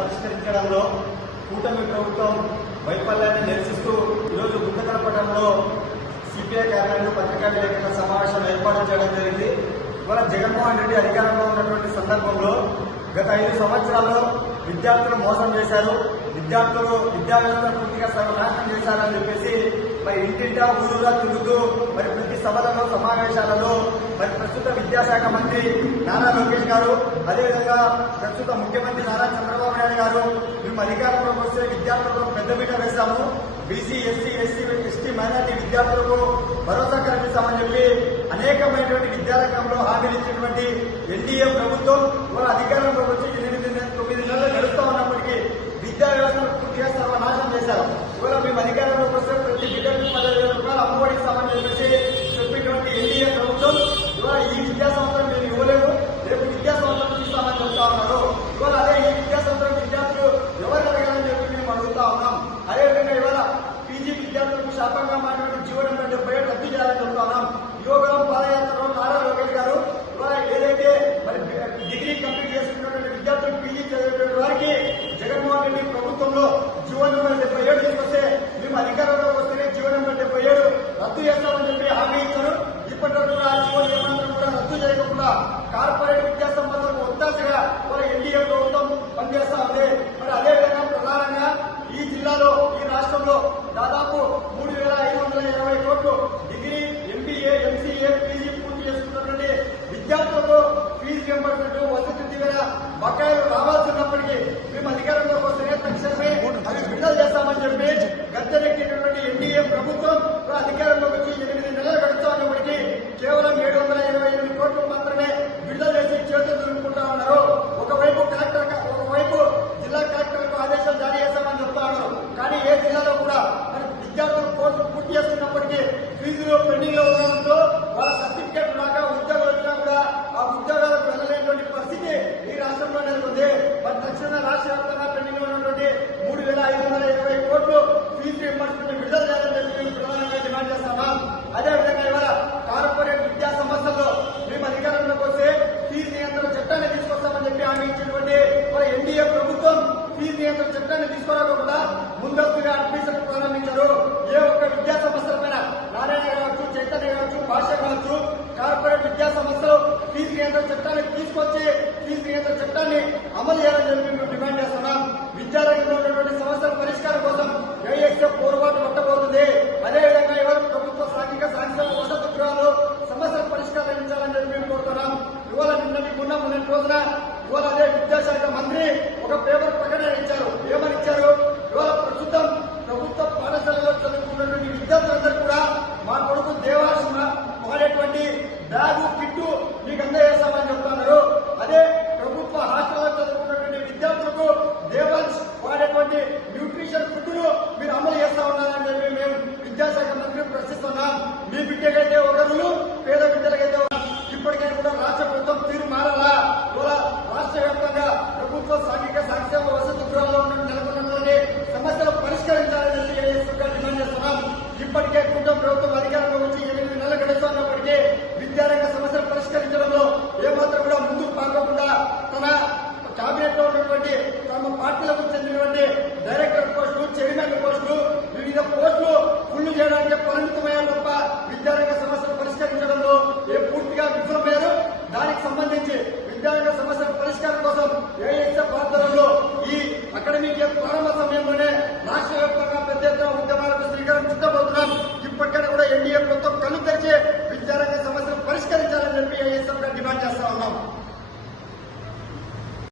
పరిష్కరించడంలో కూటమి ప్రభుత్వం వైఫల్యాన్ని నిరసిస్తూ ఈరోజు గుంతకలపటంలో సిపిఐ కార్యాలయంలో పత్రికా విలేకరుల సమావేశం ఏర్పాటు చేయడం జరిగింది. ఇవాళ జగన్మోహన్ రెడ్డి అధికారంలో ఉన్నటువంటి సందర్భంలో గత ఐదు సంవత్సరాల్లో విద్యార్థులు మోసం చేశారు. విద్యార్థులు విద్యా వ్యవస్థ పూర్తిగా సర్వనాశనం చేశారని చెప్పేసి మరి ఇంటింటా ఊరుగా తిరుగుతూ మరి ప్రతి సభలలో సమావేశాలలో మరి ప్రస్తుత విద్యాశాఖ మంత్రి నారా లోకేష్ గారు అదేవిధంగా ప్రస్తుత ముఖ్యమంత్రి నారా చంద్రబాబు నాయుడు గారు మేము అధికారంలోకి వస్తే విద్యార్థులకు పెద్దపీట వేశాము. BC SC SC ST minority విద్యార్థులకు భరోసా కల్పిస్తామని చెప్పి అనేకమైనటువంటి విద్యారంగంలో హామీలు ఇచ్చినటువంటి ఎన్డీఏ ప్రభుత్వం ఇవాళ అధికారంలోకి వచ్చి ఎనిమిది తొమ్మిది నెలలు గడుస్తూ ఉన్నప్పటికీ విద్యా వ్యవస్థను పూర్తిగా సర్వనాశనం చేశారు. ఇవాళ మేము అధికారంలో నెలకొంది. మరి తక్షణ రాష్ట్ర వ్యాప్తంగా పెండింగ్ ఉన్నటువంటి మూడు వేల ఐదు వందల ఇరవై కోట్లు ఫీజు రీఎంబర్స్మెంట్ విడుదల చేయాలని చెప్పి మేము ప్రధానంగా డిమాండ్ చేస్తున్నాం అదేవిధంగా ఇవాళ కార్పొరేట్ విద్యా సంస్థల్లో మేము అధికారంలోకి వస్తే ఫీజు నియంత్రణ చట్టాన్ని తీసుకొస్తామని చెప్పి హామీ ఇచ్చినటువంటి మరి ఎన్డీఏ ప్రభుత్వం ఫీజు నియంత్రణ చట్టాన్ని తీసుకురాకుండా ముందస్తుగా అడ్మిషన్ ప్రారంభించారు ఏ ఒక్క విద్యా సంస్థల పైన నారాయణ కావచ్చు చైతన్య కావచ్చు భాష ఫీజు నియంత్రణ చట్టాన్ని తీసుకొచ్చి ఫీజు నియంత్రణ చట్టాన్ని అమలు చేయాలని చెప్పి మేము డిమాండ్ చేస్తున్నాం. విద్యారంగంలో ఉన్నటువంటి సమస్యల పరిష్కారం కోసం ఏఎస్ఎఫ్ పోరుబాటు పట్టబోతుంది. అదేవిధంగా ఎవరు ప్రభుత్వ సాంఘిక సాంఘిక వసతి గృహాలు సమస్యల పరిష్కరించాలని చెప్పి మేము కోరుతున్నాం. ఇవాళ నిన్నటి మొన్న మొన్నటి రోజున ఇవాళ అదే విద్యాశాఖ మంత్రి ఒక పేపర్ ప్రకటన ఇచ్చారు. ఏమని ఇచ్చారు?